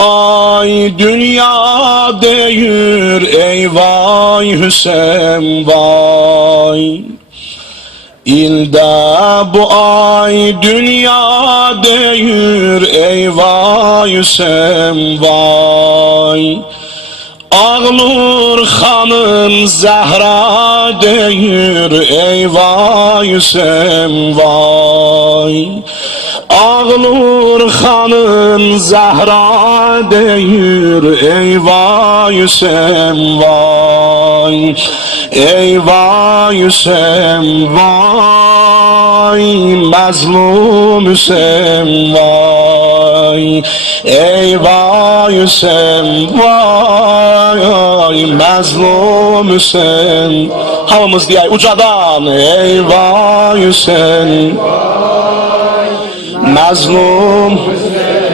ay dünya deyir, ey vay Hüseyin vay. İlde bu ay dünya deyir, ey vay Hüseyin vay. Ağlur hanım Zehra deyir, ey vay Hüseyin vay. Ağlur hanım Zehra deyir, ey vay Hüseyin vay. Ey vay Hüseyin vay, mazlum Hüseyin vay. Ey vay Hüseyin vay, mazlum Hüseyin. Hamımız diyey ucadan, ey vay Hüseyin vay, mazlum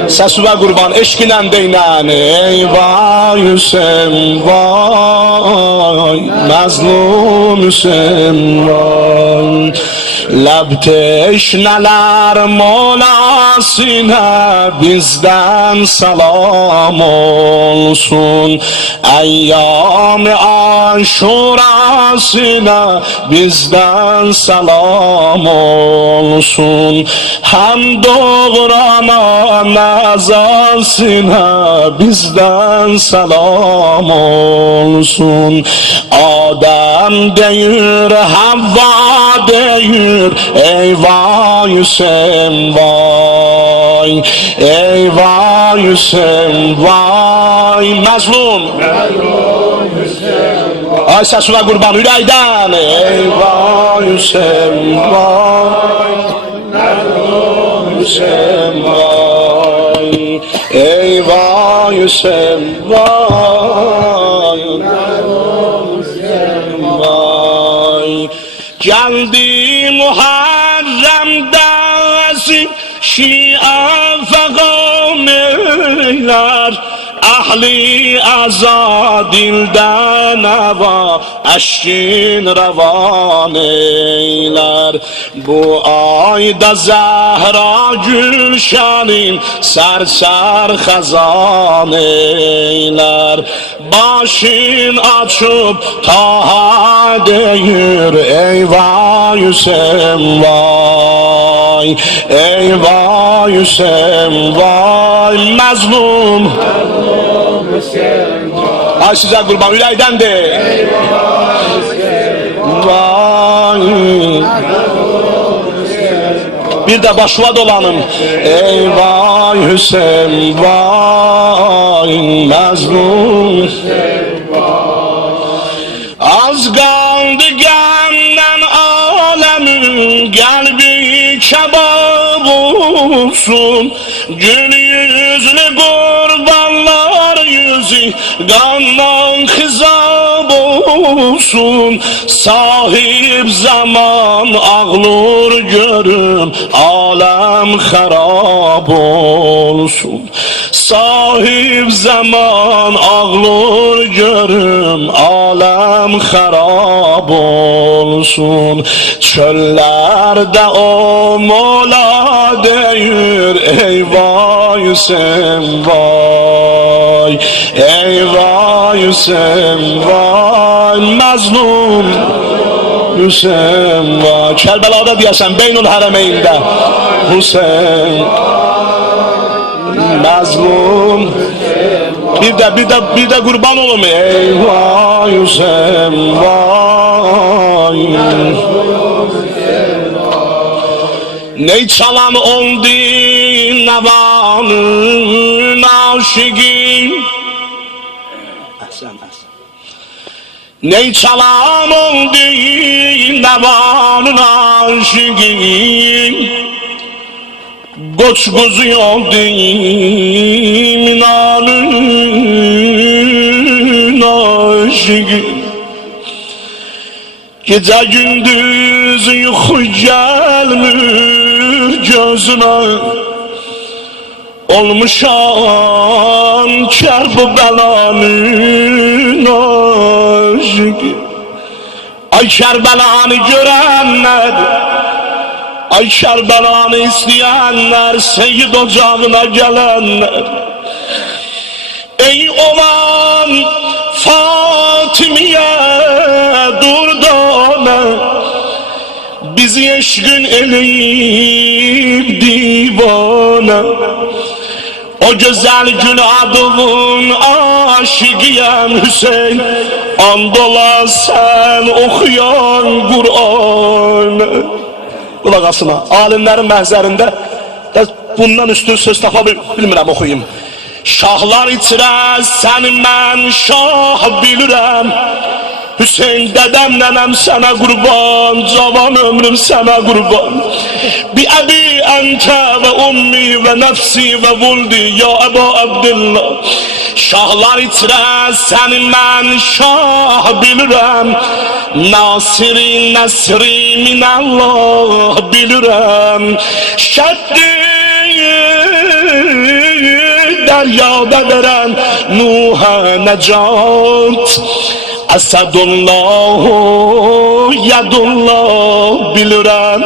Səsüvə qurban eşqinən deynən, ey vay Hüseyin vay, məzlum Hüseyin vay. Ləb teşnələr molasına bizdən salam olsun. Əyyam-ı aşurasına bizdən salam olsun. Həm doğrana nazasına bizdən salam olsun. Adəm deyir, Havva deyir, ey vay Hüseyin vay. Ey vay Hüseyin vay, məzlum Hüseyin vay. Ay səsuna qurban ürəkdən, ey vay Hüseyin vay, məzlum Hüseyin vay. Ey vay Hüseyin vay, məzlum Hüseyin vay. Geldi Muharrem'de Şia fegam eyler, ahli azad dilden hava eşkin revan eyler. Bu ayda Zehra Gülşen'in ser xazan eyler. Başın açıp Taha deyir, ey vay Hüseyin vay. Ey vay Hüseyin vay, məzlum Hüseyin vay. Ay sizə qurban ürəkdəndir, ey vay Hüseyin vay. Bir de başva dolanım, ey vay Hüseyin vay, məzlum Hüseyin vay. Az qaldı gəmdən aləmin qəlbi kebab olsun. Gün yüzlü qurbanlar yüzü qandan xizab olsun. Sahib zaman ağlur görüm, aləm xarab olsun. Sahib zaman ağlur görüm, aləm xarab olsun. Çöllerde o mola deyir, ey vay Hüseyin vay. Ey vay Hüseyin vay, məzlum Hüseyin vay. Kərbəlada deyəsən Beynul Hərəmeyndə Hüseyin məzlum. Bir de kurban olum, ey vay Hüseyin vay. Ney çalan oldu nevanın aşığı. Ney çalan oldu nevanın aşığı. Koç kuzu oldu minanın aşığı. Gece gündüz yuxu gelmir gözüme. Olmuşam Kerbəlanın aşığı. Ay Kerbəlanı görenler, ay Kerbəlanı isteyenler, Seyid ocağına gelenler, ey olan Fatimiye durdana, bizi eşkün eleyip divana. O güzel gül adımın aşıkıyım Hüseyin, andola sen okuyan Kur'an. Kulak asına, alimlerin məhzərində bundan üstün söz tapa bilmirəm, oxuyayım. Şahlar içirə səni mən şah bilirəm, Hüseyin dedem nenem sana kurban, cavan ömrüm sana kurban. Bi abi ente ve ummi ve nefsi ve vuldi ya Ebu Abdillah. Şahlar içre seni ben şah bilirəm, Nasiri nesri minallah bilirəm. Şeddi deryada veren Nuh'a necat, Esadullah, yadullah bilirəm.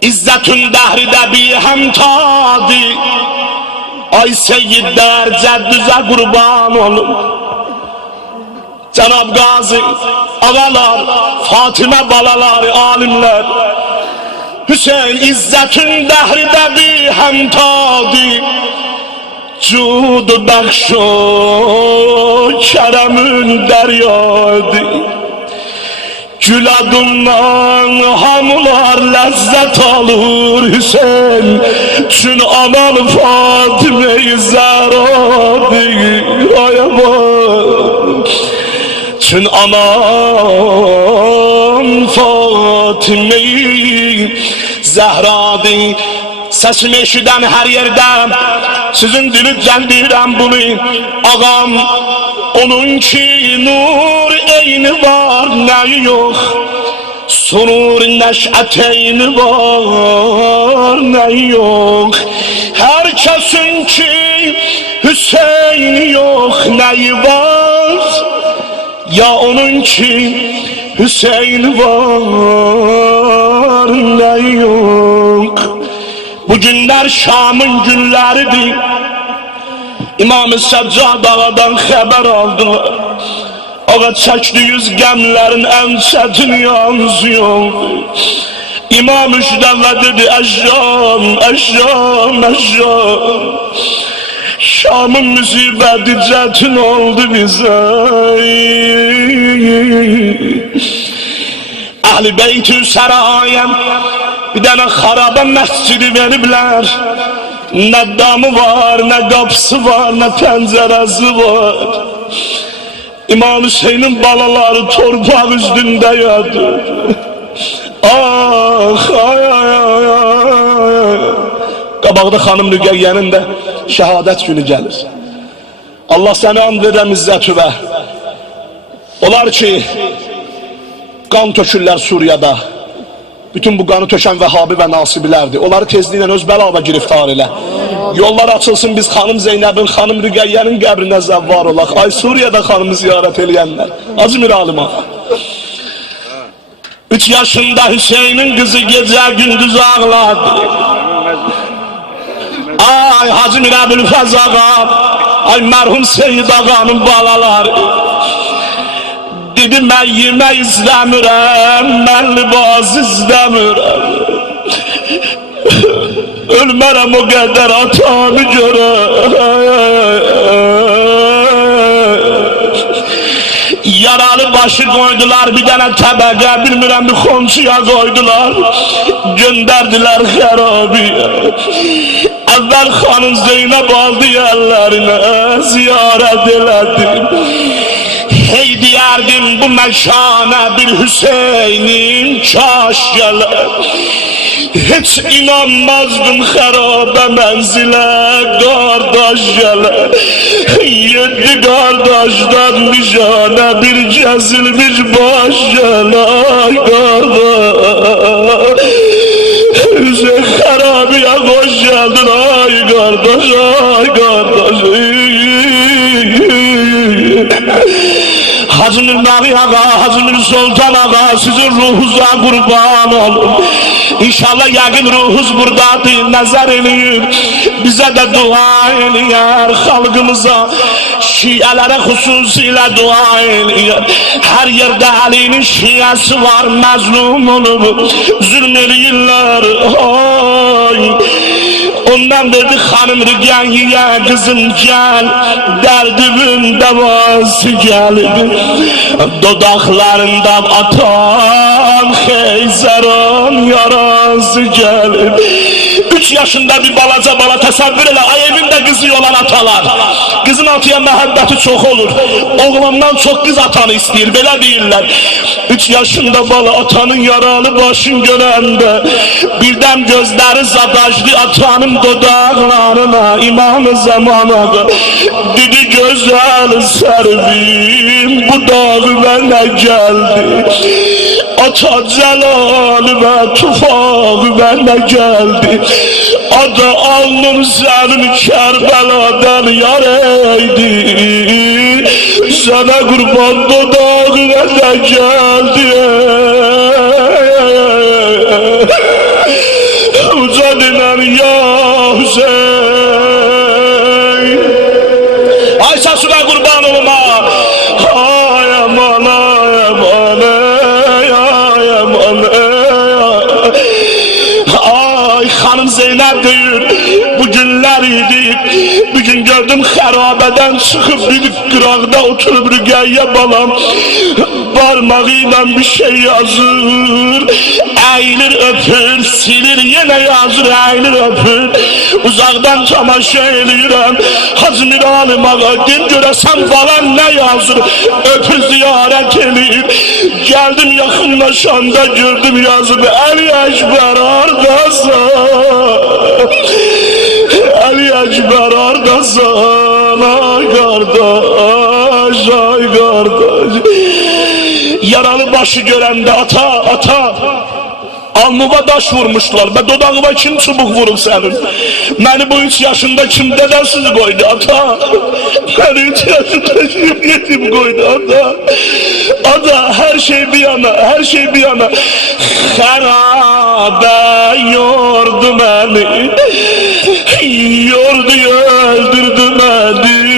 İzzetün dəhride bir hemtadi, ay seyyidler ceddüze kurban olun. Cenab Gazi, ağalar, Fatime balalar, alimler, Hüseyin İzzetün dəhride bir hemtadi, Cud bəxşo kərəmün dəryadı. Gül adından hamılar ləzzət alır Hüseyin, Çün anan Fatime-i Zəhradı. Aya bak, Çün anan Fatime-i Zəhradı. Səsimi eşidən hər yerdə sizin dilizcən deyirəm bunu. Ağam onun ki nur eyni var, nəyi yox, surur nəşəteyni var, nəyi yox. Hər kəsin ki Hüseyni yox, nəyi var, ya onun ki Hüseyni var, nəyi yox. Bu günler Şam'ın günleridir. İmam-ı Seccad ağadan haber aldılar. Ağa çəkdiyiz gəmlərin ən çətin yansıyor. İmam Üçdəvə dedi, əşşam, əşşam, əşşam. Şam'ın müsibəti çətin oldu bizə. Əhl-i Beyt-i Sərayəm bir tane xaraba məscidi veriblər. Ne damı var, ne kapısı var, ne penceresi var. İmam Hüseyin'in balaları torpaq üstünde yatır. Ah, ay, ay, ay, ay. Qabaqda xanım Rüqəyyənin də şəhadət günü gəlir. Allah səni and verəm izzətüvə. Onlar ki, qan tökürlər Suriyada. Bütün bu qanı tökən Vəhabi və Nasibilərdir. Onları tezliklə öz bəlava giriftar elə. Yollar açılsın, biz xanım Zeynəbin, xanım Rüqəyyənin qəbrinə zəvvar olaq. Ay Suriyada xanımı ziyarət eləyənlər. Acımir alıma. 3 yaşında Hüseynin kızı gece gündüz ağladı. Ay Hacı Mirəbülfəz ağam, ay mərhum Seyyid ağanın balaları. Dedi mən yemək istəmirəm, mən libas istəmirəm. Ölmərəm o qədər atamı görəm. Yaralı başı koydular bir tane təbəqə, bilmirəm bir xonçuya koydular. Göndərdiler xərabiyə. Əvvəl xanım Zeynəb aldı yerlərinə, ziyarət elədim. Hey diyerdim bu mekana bir Hüseyin'in kaş gelir. Hiç inanmazdım harabe menzile kardeş gelir. 7 kardeşten nişane bir kesilmiş baş gelir kardeş. Hüseyin harabiye hoş geldin ay kardeş, ay kardeş. Hacı Nurmani Ağa, Hacı Nur Sultan Ağa, sizin ruhunuza kurban olun. İnşallah yakın ruhunuz buradadır, nazar eləyin. Bize de dua eləyin, halkımıza, şielere hususiyle dua eləyin. Her yerde Ali'nin şiası var, mazlum olup zulm eləyirlər. Ondan dedi hanım Rüqeyyə, kızım gel, derdimin devası geldi. Dodaklarında atan Xeyzəran yarası geldi. 3 yaşında bir balaca bala təsəvvür elə, ay evində kızı olan atalar. Kızın atıya məhəbbəti çox olur. Oğlandan çok kız atanı istəyir, belə deyirlər. 3 yaşında bala atanın yaralı başın görəndə, birden gözleri zadajlı atanın dodaqlarına, İmam-ı Zamana dedi gözəl sərvim, bu dağ mənə gəldi. Ata Celal ve tufaq mənə gəldi. Ada alnım sənin Kərbeladan yar eydi. Sənə qurban dodaq mənə gəldi. Uca dinen ya Hüseyin. Ay sesine kurban olma. Ay aman ay aman ay aman. Ay hanım Zeynep diyor, bu günler idi. Bir gün gördüm xərabeden çıkıp bir qıraqda oturup Rüqeyyə balam parmağıyla bir şey yazır, eğilir öpür, silir, yine yazır, eğilir öpür. Uzaktan tamaşa eləyirəm, Hacı Miralim Ağa, din görəsən falan ne yazır, öpür, ziyaret eləyir. Geldim yakınlaşanda gördüm yazıb, Ali Ekber ardasan, Ali Ekber ardasan, ay kardeş, ay kardeş. Yaralı başı görende ata alnıma daş vurmuşlar. Ben dodağıma kim çubuk vurur senin? Beni bu 3 yaşında kim dedesiz koydu ata? Beni 3 yaşında kim yetim koydu ata? Ata her şey bir yana, her şey bir yana. Harabe yordu beni, yordu öldürdü beni.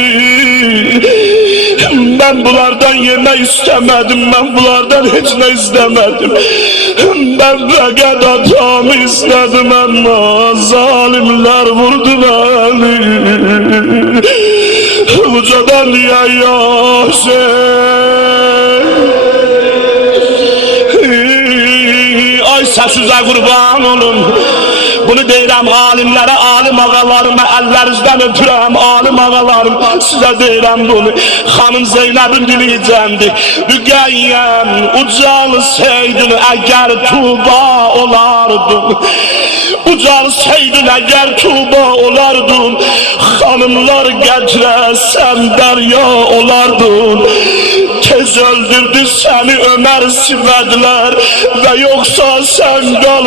Ben bunlardan yemek istemedim, ben bunlardan hiç ne istemedim. Ben fakat atamı istedim ama zalimler vurdu beni. Ucadan ya Hüseyin. Ay səsizə qurban olun. Bunu deyirəm alimlərə, alim ağalarıma, əllərinizdən öpürəm, alim ağalarım, sizə deyirəm bunu. Xanım Zeynəbin diliyicəndir. Rüqeyyəm, ucalsaydın əgər Tuba olardın. Ucalsaydın əgər Tuba olardın. Xanımlar gətirəsən dərya olardın. Tez öldürdü səni Ömər Sivədlər və yoxsa sən qalın.